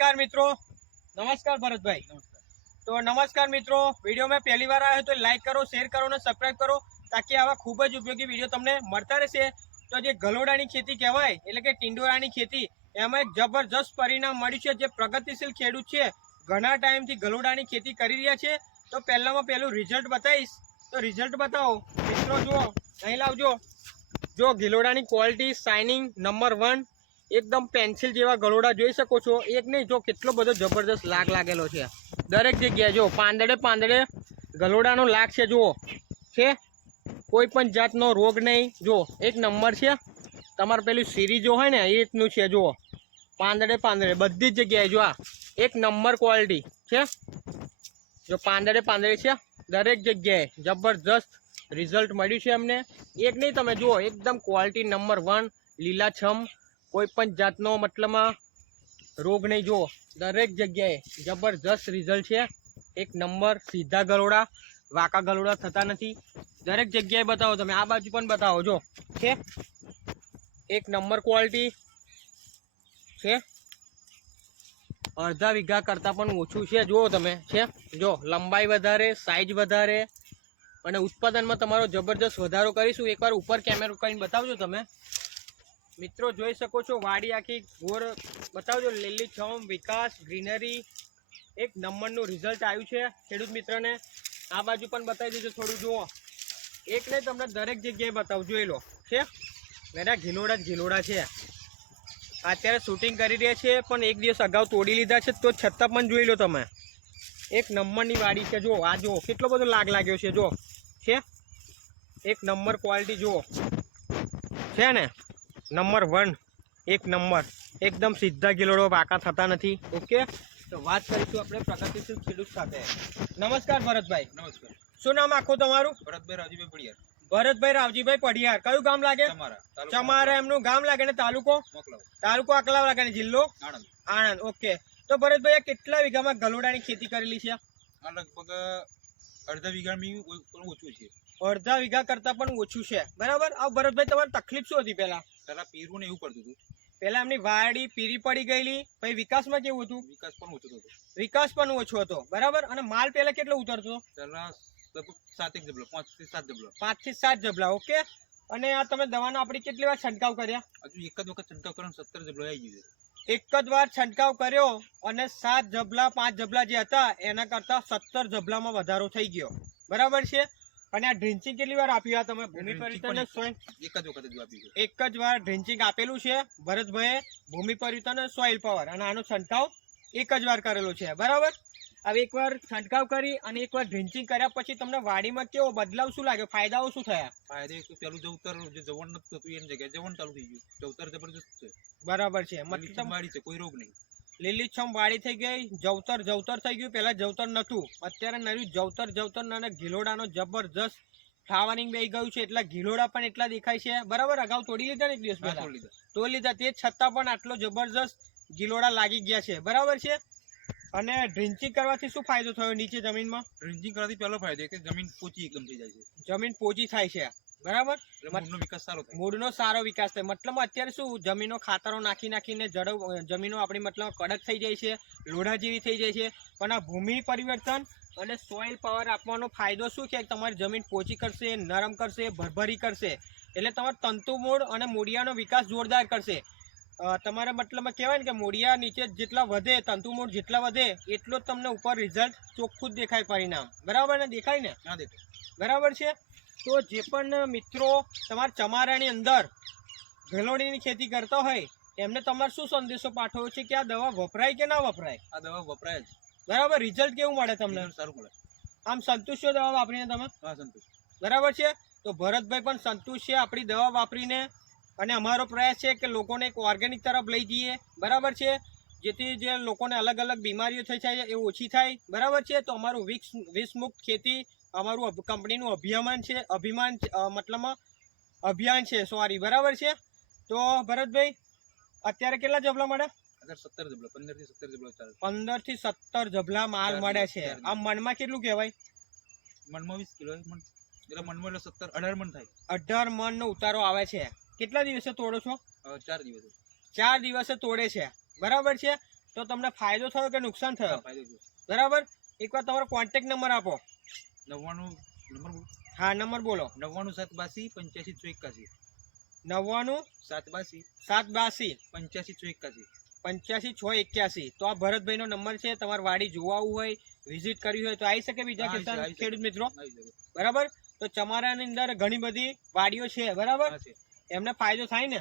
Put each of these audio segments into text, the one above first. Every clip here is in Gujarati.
નમસ્કાર મિત્રો. નમસ્કાર ભરતભાઈ. તો નમસ્કાર મિત્રો, વીડિયો મેં પહેલી વાર આવ્યો તો લાઈક કરો શેર કરો અને સબસ્ક્રાઈબ કરો તાકી આવા ખૂબ જ ઉપયોગી વીડિયો તમને મળતા રહેશે. તો જે ગલોડાની ખેતી કહેવાય, એટલે કે ટીંડોરાની ખેતી, એમાં એક જબરજસ્ત પરિણામ મળ્યું છે. જે પ્રગતિશીલ ખેડૂત છે, ઘણા ટાઈમથી ગલોડાની ખેતી કરી રહ્યા છે. તો પહેલામાં પહેલું રિઝલ્ટ બતાવીશ. તો રિઝલ્ટ બતાવો. મિત્રો જુઓ, અહીં લાવજો. જો ગિલોડાની ક્વોલિટી શાઇનિંગ નંબર વન એકદમ પેન્સિલ જેવા ગલોડા જોઈ શકો છો. એક નહીં, જો કેટલો બધો જબરદસ્ત લાગ લાગેલો છે. દરેક જગ્યાએ જો પાંદડે પાંદડે ગલોડાનો લાગ છે, જુઓ. છે? કોઈ પણ જાતનો રોગ નહીં. જો એક નંબર છે. તમારે પેલું સિરીજો હોય ને, એ રીતનું છે, જુઓ. પાંદડે પાંદડે, બધી જ જગ્યાએ જો આ. એક નંબર ક્વોલિટી છે? જો પાંદડે પાંદડે છે, દરેક જગ્યાએ જબરજસ્ત રિઝલ્ટ મળ્યું છે અમને. એક નહીં, તમે જુઓ, એકદમ ક્વોલિટી નંબર વન લીલાછમ કોઈ પણ જાતનો મતલબમાં રોગ નહીં જુઓ. દરેક જગ્યાએ જબરજસ્ત રિઝલ્ટ છે. એક નંબર સીધા ગરોડા વાંકા ગરોડા થતા નથી. દરેક જગ્યાએ બતાવો તમે. આ બાજુ પણ બતાવો. જો, છે? એક નંબર ક્વોલિટી છે. અડધા વીઘા કરતાં પણ ઓછું છે. જુઓ તમે, છે? જો, લંબાઈ વધારે સાઇઝ વધારે. અને ઉત્પાદનમાં તમારો જબરજસ્ત વધારો કરીશું. એકવાર ઉપર કેમેરો કરીને બતાવજો તમે. મિત્રો, જોઈ શકો છો વાડી આખી ગોર બતાવજો લીલીછમ વિકાસ, ગ્રીનરી. એક નંબરનું રિઝલ્ટ આવ્યું છે ખેડૂત મિત્રને. આ બાજુ પણ બતાવી દેજો થોડું, જુઓ. એક ને તમને દરેક જગ્યાએ બતાવજો જોઈ લો. છે? મેરા ઘીલોડા જ ઘીલોડા છે. અત્યારે શૂટિંગ કરી રહ્યા છે, પણ એક દિવસ અગાઉ તોડી લીધા છે, તો છતાં પણ જોઈ લો તમે. એક નંબરની વાડી છે, જુઓ. આ જુઓ, કેટલો બધો લાગ લાગ્યો છે, જુઓ. છે? એક નંબર ક્વોલિટી, જુઓ. છે ને? નંબર વન એક નંબર. એકદમ સીધા ગિલોડો પાકા થતા નથી. ઓકે? તો વાત કરીશું આપણે પ્રગતિશીલ ખેડૂત સાથે. નમસ્કાર ભરતભાઈ. નમસ્કાર. શું નામ આખું તમારું? ભરતભાઈ રાજીભાઈ પડિયાર. ભરતભાઈ રાવજીભાઈ પડિયાર. કયું ગામ લાગે? તમારા તમારે એમનું ગામ લાગે ને તાલુકો? તાલુકો આકલાવ લાગે ને જિલ્લો? આણંદ. આણંદ ઓકે. તો ભરતભાઈ કેટલા વીઘામાં ગલોડાની ખેતી કરેલી છે? લગભગ અડધા વીઘા ઓછું છે. અડધા વીઘા કરતાં પણ ઓછું છે. બરાબર? આ ભરતભાઈ તમારી તકલીફ શું હતી પેલા પેલા પીરું ને એવું પડતું હતું. પેલા એમની વાડી પીરી પડી ગયેલી પછી વિકાસમાં કેવું હતું? વિકાસ પણ ઓછો હતો. વિકાસ પણ ઓછો હતો. બરાબર? અને માલ પેલા કેટલો ઉતરતો? લગભગ સાત એક જબલો પાંચથી સાત જબલો. પાંચથી સાત જબલા ઓકે? અને આ તમે દવાનો આપણી કેટલી વાર છંટકાવ કર્યા? હજુ એક જ વખત છંટકાવ કરવાનો સત્તર જબલો આવી ગયું એક જ વાર છંટકાવ કર્યો અને સાત જબલા પાંચ જબલા જે હતા એના કરતાં સત્તર જબલામાં વધારો થઈ ગયો. બરાબર છે? અને આ ડ્રિન્ચિંગ કેટલી વાર આપ્યું આ તમે ભૂમિ પરિવર્તન સોઇલ એક જ વખત આપ્યું એક જ વાર ડ્રિન્ચિંગ આપેલું છે. ભરતભાઈએ ભૂમિ પરિવર્તન સોઇલ પાવર અને આનો છંટકાવ એક જ વાર કરેલો છે. બરાબર? હવે એકવાર છંટકાવ કરી અને એકવાર ડ્રિન્ચિંગ કર્યા પછી તમને વાડીમાં કેવો બદલાવ શું લાગ્યો? ફાયદાઓ શું થયા? ફાયદો પેલું જવતર જે જવણ નથી થતું એની જગ્યાએ જવણ ચાલુ થઈ ગયું. જવતર જબરજસ્ત છે. બરાબર છે. મતલબ છે કોઈ રોગ નહીં. લીલીછમ વાડી થઈ ગઈ. જવતર જવતર થઈ ગયું. પહેલાં જવતર નહોતું. અત્યારે નર્યું જવતર જવતર અને ઘીલોડાનો જબરજસ્ત ફ્લાવરિંગ બેહી ગયું છે. એટલા ઘીલોડા પણ એટલા દેખાય છે. બરાબર? અગાઉ તોડી લીધા ને એક દિવસ તોડી લીધા. તે છતાં પણ આટલો જબરજસ્ત ગિલોડા લાગી ગયા છે. બરાબર છે? અને ડ્રિન્ચિંગ કરવાથી શું ફાયદો થયો નીચે જમીનમાં? ડ્રિન્ચિંગ કરવાથી પહેલો ફાયદો કે જમીન પોચી એકદમ થઈ જાય છે. જમીન પોચી થાય છે. બરાબર? મૂળનો વિકાસ સારો થાય. મૂળનો સારો વિકાસ થાય. મતલબ અત્યારે શું જમીનો ખાતરો નાખી નાખીને જડવ જમીનો આપણી મતલબ કડક થઈ જાય છે લોઢા જેવી થઈ જાય છે. પણ આ ભૂમિ પરિવર્તન અને સોઇલ પાવર આપવાનો ફાયદો શું છે? કે તમારી જમીન પોચી કરશે નરમ કરશે ભરભરી કરશે. એટલે તમારો તંતુ મૂળ અને મૂળિયાનો વિકાસ જોરદાર કરશે. તમારે મતલબમાં કહેવાય ને કે મૂળિયા નીચે જેટલા વધે તંતુ મૂળ જેટલા વધે એટલો તમને ઉપર રિઝલ્ટ ચોખ્ખું જ દેખાય પરિણામ. બરાબર ને? દેખાય ને? ના દેખાય. બરાબર છે? તો જે પણ મિત્રો તમારા ચમારાની અંદર ગલોડીની ખેતી કરતા હોય એમને તમારે શું સંદેશો પાઠવ્યો છે કે આ દવા વપરાય કે ના વપરાય? આ દવા વપરાય જ. બરાબર? રિઝલ્ટ કેવું મળે તમને? સારું મળે. આમ સંતુષ્ટ છો દવા વાપરીને તમે? હા સંતુષ્ટ બરાબર છે? તો ભરતભાઈ પણ સંતુષ્ટ છે આપણી દવા વાપરીને અને અમારો પ્રયાસ છે કે લોકોને એક ઓર્ગેનિક તરફ લઈ જઈએ. બરાબર છે? જેથી જે લોકોને અલગ અલગ બીમારીઓ થઈ જાય એ ઓછી થાય. બરાબર છે? તો અમારું વિક્ષ વિષમુક્ત ખેતી અમારું કંપનીનું અભિયાન છે અભિમાન મતલબમાં અભિયાન છે સોરી બરાબર છે? તો ભરતભાઈ અત્યારે કેટલા જબલા મળે? સત્તર જબલો પંદરથી સત્તર જબલો પંદરથી સત્તર જબલા માલ મળે છે. આ મનમાં કેટલું કહેવાય? મનમાં વીસ કિલો એટલે મનમાં એટલે સત્તર અઢાર મણ થાય. અઢાર મણનો ઉતારો આવે છે. કેટલા દિવસે તોડો છો? ચાર દિવસ. ચાર દિવસે તોડે છે. બરાબર છે? તો તમને ફાયદો થયો કે નુકસાન થયો? ફાયદો થયો. બરાબર? એકવાર તમારો કોન્ટેક્ટ નંબર આપો. નવ્વાણું નંબર હા નંબર બોલો. નવ્વાણું સાત બાસી પંચ્યાસી છ એકાસી નવ્વાણું સાત બાસી સાત બાસી પંચ્યાસી છ એકાસી પંચ્યાસી છ એક્યાસી. તો આ ભરતભાઈનો નંબર છે તમારે વાડી જોવાવું હોય વિઝિટ કરવી હોય તો આવી શકે બીજા કિસાન. ખેડૂત મિત્રો? બરાબર? તો ચમારાની અંદર ઘણી બધી વાડીઓ છે બરાબર. એમને ફાયદો થાય ને?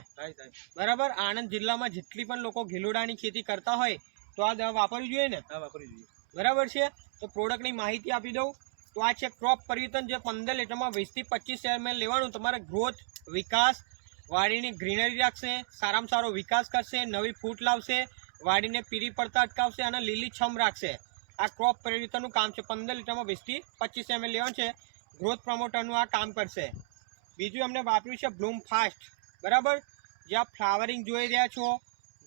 બરાબર? આણંદ જિલ્લામાં જેટલી પણ લોકો ગીલોડાની ખેતી કરતા હોય તો આ દવા વાપરવી જોઈએ ને? વાપરવી જોઈએ. બરાબર છે? તો પ્રોડક્ટની માહિતી આપી દઉં. તો આ છે ક્રોપ પરિવર્તન જે પંદર લીટરમાં વીસથી પચીસ એમએલ લેવાનું. તમારે ગ્રોથ વિકાસ, વાડીની ગ્રીનરી રાખશે, સારામાં સારો વિકાસ કરશે, નવી ફૂટ લાવશે, વાડીને પીરી પડતા અટકાવશે અને લીલી છમ રાખશે. આ ક્રોપ પરિવર્તનનું કામ છે પંદર લીટરમાં વીસથી પચીસ એમએલ લેવાનું છે. ગ્રોથ પ્રમોટરનું આ કામ કરશે. બીજું અમને વાપર્યું છે બ્લૂમ ફાસ્ટ બરાબર? જ્યાં ફ્લાવરિંગ જોઈ રહ્યા છો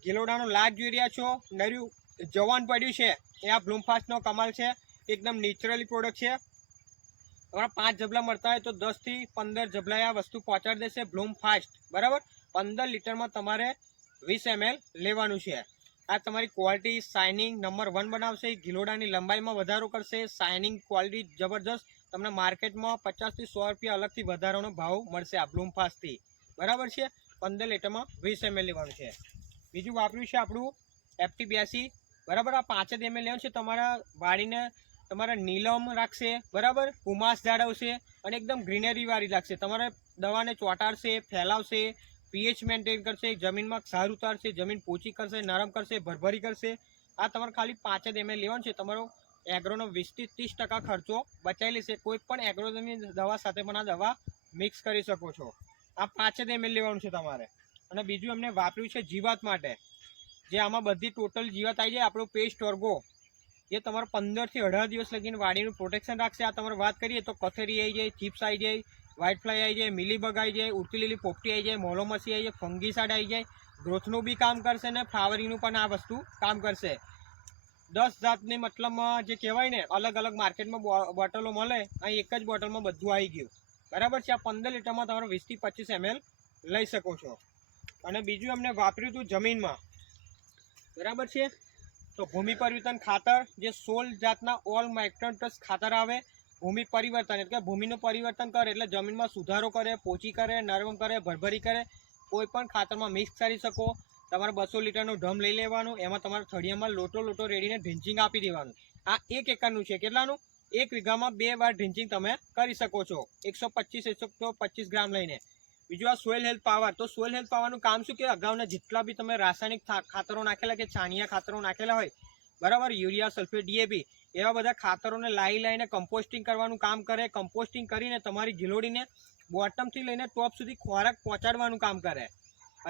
ગિલોડાનો લાજ જોઈ રહ્યા છો, નર્યું જવાન પડ્યું છે. એ આ બ્લૂમ ફાસ્ટનો કમાલ છે. એકદમ નેચરલી પ્રોડક્ટ છે. તમારા પાંચ જબલા મળતા હોય તો દસથી પંદર જબલા આ વસ્તુ પહોંચાડી દેશે બ્લૂમ ફાસ્ટ. બરાબર? પંદર લીટરમાં તમારે વીસ એમએલ લેવાનું છે. આ તમારી ક્વોલિટી શાઇનિંગ નંબર વન બનાવશે. ગિલોડાની લંબાઈમાં વધારો કરશે. શાઇનિંગ ક્વોલિટી જબરજસ્ત. તમને માર્કેટમાં પચાસથી સો રૂપિયા અલગથી વધારાનો ભાવ મળશે આ બ્લૂમ ફાસ્ટથી. બરાબર છે? પંદર લીટરમાં વીસ એમએલ લેવાનું છે. બીજું વાપર્યું છે આપણું એફટી બ્યાસી. બરાબર? આ પાંચ જ એમએલ લેવાનું છે. તમારા વાડીને તમારા નીલમ રાખશે, બરાબર? ઉમાસ જાળવશે અને એકદમ ગ્રીનરી વાળી લાગશે તમારે દવાને ચોંટાડશે, ફેલાવશે, પીએચ મેન્ટેન કરશે, જમીનમાં સાર ઉતારશે, જમીન પોચી કરશે, નરમ કરશે, ભરભરી કરશે. આ તમારે ખાલી પાંચ જ એમએલ લેવાનું છે. તમારો એગ્રોનો વીસથી ત્રીસ ટકા ખર્ચો બચાવી લેશે. કોઈ પણ એગ્રોની દવા સાથે પણ આ દવા મિક્સ કરી શકો છો. આ પાંચ જ એમએલ લેવાનું છે તમારે. અને બીજું અમને વાપર્યું છે જીવાત માટે. જે આમાં બધી ટોટલ જીવાત આવી જાય. આપણો પેસ્ટ ઓર્ગો જે તમારે પંદરથી અઢાર દિવસ લગીને વાડીનું પ્રોટેક્શન રાખશે. આ તમારે વાત કરીએ તો કથેરી આવી જાય, ચિપ્સ આવી જાય વ્હાઇટ ફ્લાય આવી જાય, મિલીબગ આવી જાય, ઉડતી લીલી પોપટી આવી જાય, મોલોમસી આવી જાય ફંગીસાડ આવી જાય. ગ્રોથનું બી કામ કરશે ને ફ્લાવરિંગનું પણ આ વસ્તુ કામ કરશે. દસ જાતની મતલબમાં જે કહેવાય ને, અલગ અલગ માર્કેટમાં બોટલો મળે, અહીં એક જ બોટલમાં બધું આવી ગયું. બરાબર છે? આ પંદર લીટરમાં તમારે વીસથી પચીસ એમએલ લઈ શકો છો. અને બીજું અમને વાપર્યું હતું જમીનમાં. બરાબર છે? તો ભૂમિ પરિવર્તન ખાતર જે સોળ જાતના ઓલ માઇક્રોન્ટસ ખાતર આવે, ભૂમિ પરિવર્તન, એટલે ભૂમિનું પરિવર્તન કરે, એટલે જમીનમાં સુધારો કરે, પોચી કરે, નરમ કરે, ભરભરી કરે, કોઈ પણ ખાતરમાં મિક્સ કરી શકો. તમારે બસો લીટરનું ડ્રમ લઈ લેવાનું, એમાં તમારે થળિયામાં લોટો લોટો રેડીને ડ્રિન્ચિંગ આપી દેવાનું. આ એક એકરનું છે. કેટલાનું? એક વીઘામાં બે વાર ડ્રિન્ચિંગ તમે કરી શકો છો. એકસો પચીસ એકસો પચીસ ગ્રામ લઈને. બીજું આ સોઇલ હેલ્થ પાવર તો સોઇલ હેલ્થ પાવરનું કામ શું કે અગાઉના જેટલા બી તમે રાસાયણિક ખાતરો નાખેલા કે છાણિયા ખાતરો નાખેલા હોય, બરાબર યુરિયા સલ્ફેટ ડીએપી એવા બધા ખાતરોને લાવી લાવીને કમ્પોસ્ટિંગ કરવાનું કામ કરે કમ્પોસ્ટિંગ કરીને તમારી ગિલોડીને બોટમથી લઈને ટોપ સુધી ખોરાક પહોંચાડવાનું કામ કરે.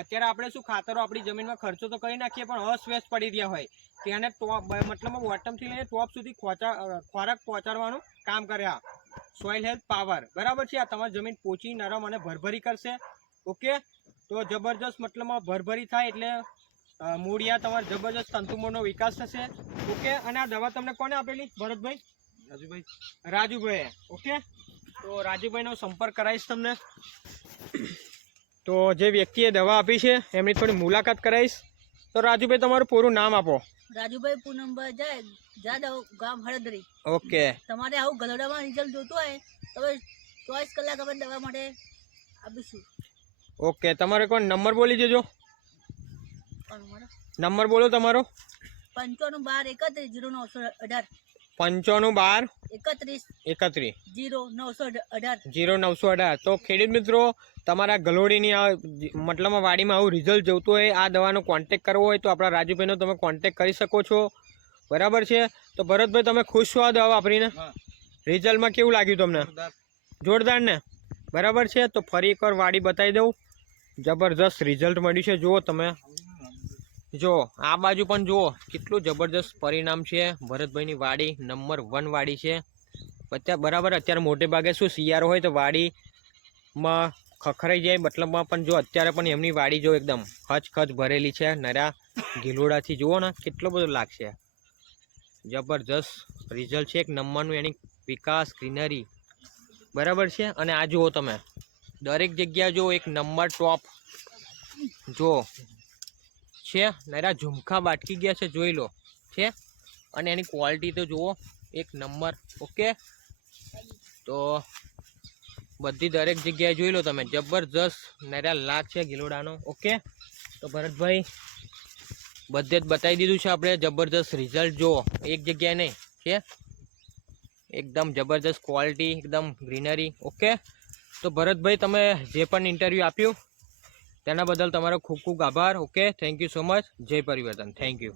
અત્યારે આપણે શું ખાતરો આપણી જમીનમાં ખર્ચો તો કરી નાખીએ, પણ અસ્વેસ્ટ પડી રહ્યા હોય તેને ટોપ મતલબ બોટમથી લઈને ટોપ સુધી ખોરાક પહોંચાડવાનું કામ કરે આ. Soil health power. બરાબર છે? આ તમારી જમીન પોચી નરમ અને ભરભરી કરશે. ઓકે? તો જબરજસ્ત મતલબમાં ભરભરી થાય એટલે મૂળિયા તમારે જબરજસ્ત તંતુમોનો વિકાસ થશે. ઓકે? અને આ દવા તમને કોને આપેલી? ભરતભાઈ? રાજુભાઈ. રાજુભાઈ ઓકે? તો રાજુભાઈનો સંપર્ક કરાવીશ તમને. તો જે વ્યક્તિએ દવા આપી છે એમની થોડી મુલાકાત કરાવીશ. તો રાજુભાઈ તમારું પૂરું નામ આપો. રાજુભાઈ પૂનમભાઈ જાય જાદવ ગામ હળદરી. ઓકે. તમારે આવું ગલોડામાં રિઝલ્ટ જોતું હોય તો ચોવીસ કલાક અમે દવા માટે આપીશું. ઓકે તમારે કોણ? નંબર બોલી દેજો. નંબર બોલો તમારો. પંચાણું બાર એકત્રીસ જીરો નવસો અઢાર. પંચાણું બાર? એકત્રીસ. એકત્રીસ. જીરો નવસો અઢાર. જીરો નવસો અઢાર. તો ખેડૂત મિત્રો તમારા ગલોડીની આ મતલબ મતલબમાં વાડીમાં આવું રિઝલ્ટ જોતું હોય આ દવાનો કોન્ટેક કરવો હોય તો આપણા રાજુભાઈનો તમે કોન્ટેક કરી શકો છો. બરાબર છે? તો ભરતભાઈ તમે ખુશ છો આ દવા વાપરીને? રિઝલ્ટમાં કેવું લાગ્યું તમને? જોરદાર. જોરદાર ને? બરાબર છે? તો ફરી એકવાર વાડી બતાવી દઉં. જબરજસ્ત રિઝલ્ટ મળ્યું છે. જુઓ તમે. જો, આ બાજુ પણ જુઓ, કેટલું જબરજસ્ત પરિણામ છે. ભરતભાઈની વાડી નંબર વન વાડી છે. અત્યારે બરાબર, અત્યારે મોટે ભાગે શું શિયાળો હોય તો વાડીમાં ખખરાઈ જાય, મતલબમાં પણ જો અત્યારે પણ એમની વાડી જો એકદમ ખચ ખચ ભરેલી છે. નરા ગીલોડાથી જુઓ ને, કેટલો બધો લાગશે. જબરજસ્ત રિઝલ્ટ છે એક નંબરનું, એની વિકાસ ગ્રીનરી બરાબર છે. અને આ જુઓ તમે, દરેક જગ્યા જો એક નંબર ટોપ જો છે. નરા ઝુમખા બાટકી ગયા છે, જોઈ લો. છે? અને એની ક્વોલિટી તો જુઓ, એક નંબર, ઓકે? તો બધી દરેક જગ્યાએ જોઈ લો તમે. જબરજસ્ત નરા લાગ છે ગિલોડાનો, ઓકે? તો ભરતભાઈ, બધે જ બતાવી દીધું છે આપણે. જબરજસ્ત રિઝલ્ટ જુઓ. એક જગ્યાએ નહીં, છે? એકદમ જબરજસ્ત ક્વોલિટી એકદમ ગ્રીનરી ઓકે? તો ભરતભાઈ, તમે જે પણ ઇન્ટરવ્યૂ આપ્યું તેના બદલ તમારો ખૂબ ખૂબ આભાર. Okay thank you so much જય પરિવર્તન. Thank you